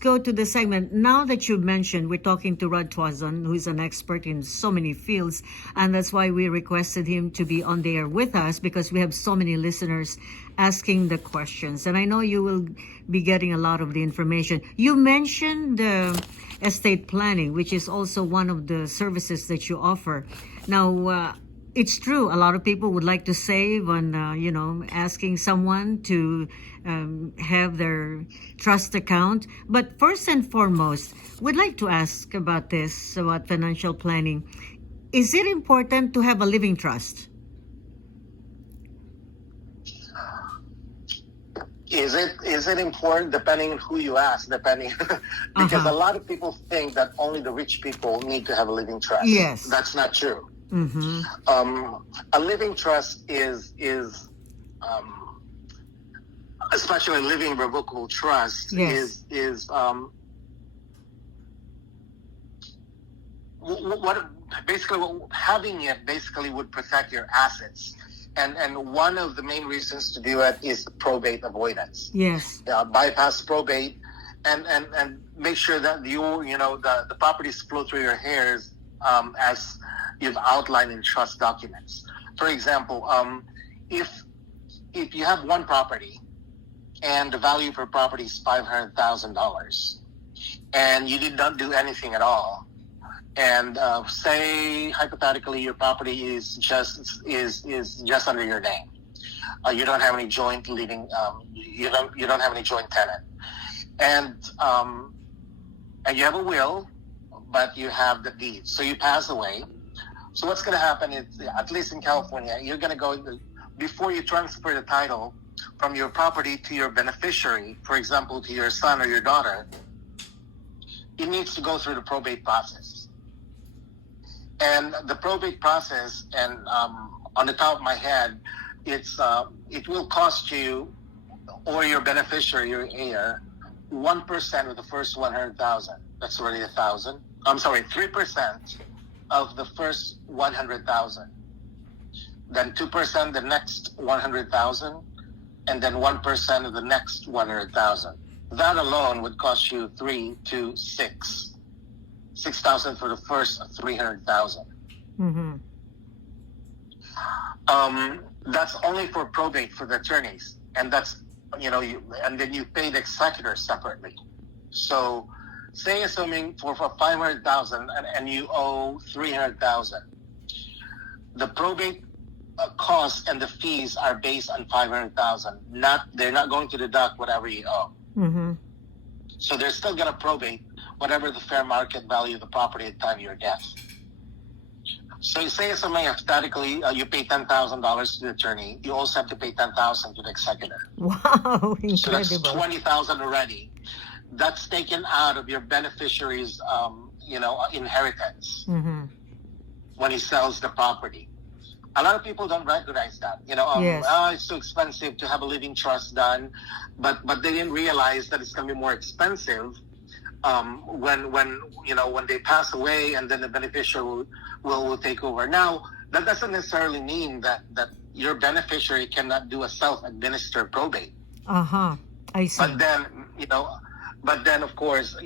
go to the segment. Now that you mentioned, we're talking to Rod Tuazon, who is an expert in so many fields, and that's why we requested him to be on the air with us, because we have so many listeners asking the questions. And I know you will be getting a lot of the information. You mentioned estate planning, which is also one of the services that you offer. Now, it's true. A lot of people would like to save on, asking someone to have their trust account. But first and foremost, we'd like to ask about this, about financial planning. Is it important to have a living trust? Is it important? Depending on who you ask, because a lot of people think that only the rich people need to have a living trust. Yes. That's not true. Mm-hmm. A living trust is especially a living revocable trust, yes, is what basically having it basically would protect your assets. And one of the main reasons to do it is probate avoidance. Yes. Bypass probate and make sure that the properties flow through your heirs as you've outlined in trust documents. For example, if you have one property and the value per property is $500,000 and you did not do anything at all, and say hypothetically your property is just under your name, you don't have any joint living, you don't have any joint tenant, and you have a will, but you have the deed, so you pass away. So what's going to happen is, at least in California, you're going to go, before you transfer the title from your property to your beneficiary, for example, to your son or your daughter, it needs to go through the probate process. And the probate process, and on the top of my head, it will cost you or your beneficiary, your heir, 1% of the first 100,000. That's already 1,000. I'm sorry, 3% of the first 100,000. Then 2% the next 100,000, and then 1% of the next 100,000. That alone would cost you 3 to 6,000 for the first 300,000. Mm-hmm. That's only for probate, for the attorneys, and that's and then you pay the executor separately. So, say assuming for 500,000 and you owe 300,000, the probate costs and the fees are based on 500,000. They're not going to deduct whatever you owe. Mm-hmm. So they're still going to probate whatever the fair market value of the property at the time of your death. So you say something hypothetically, you pay $10,000 to the attorney. You also have to pay $10,000 to the executor. Wow, incredible. So that's $20,000 already. That's taken out of your beneficiary's, inheritance, mm-hmm, when he sells the property. A lot of people don't recognize that. Yes. It's too expensive to have a living trust done, but they didn't realize that it's going to be more expensive when they pass away, and then the beneficiary will take over. Now, that doesn't necessarily mean that your beneficiary cannot do a self-administered probate. Uh-huh. I see. But then, of course,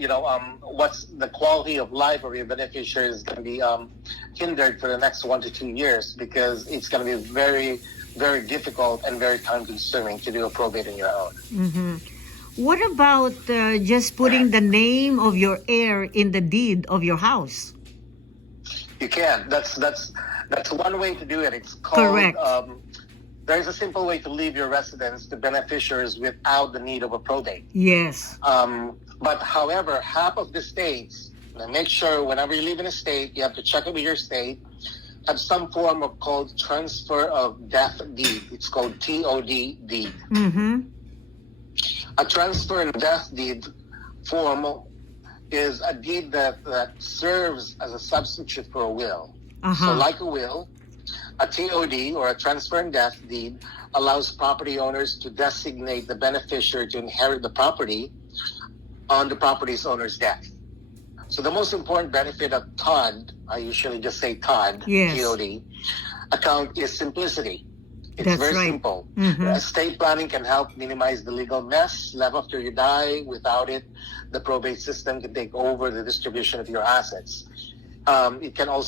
what's the quality of life of your beneficiary is going to be hindered for the next 1 to 2 years, because it's going to be very, very difficult and very time-consuming to do a probate on your own. Mm-hmm. What about just putting the name of your heir in the deed of your house? You can. That's one way to do it. It's called. Correct. There's a simple way to leave your residence to beneficiaries without the need of a probate. Yes. But however, half of the states, make sure whenever you leave in a state, you have to check it with your state, have some form of called transfer of death deed. It's called TOD deed. Mm-hmm. A transfer and death deed form is a deed that serves as a substitute for a will. Uh-huh. So like a will, a TOD, or a transfer and death deed, allows property owners to designate the beneficiary to inherit the property on the property's owner's death. So the most important benefit of TOD, I usually just say TOD, yes, TOD, account is simplicity. It's That's very right. simple. Mhm. Estate planning can help minimize the legal mess left after you die. Without it, the probate system can take over the distribution of your assets. It can also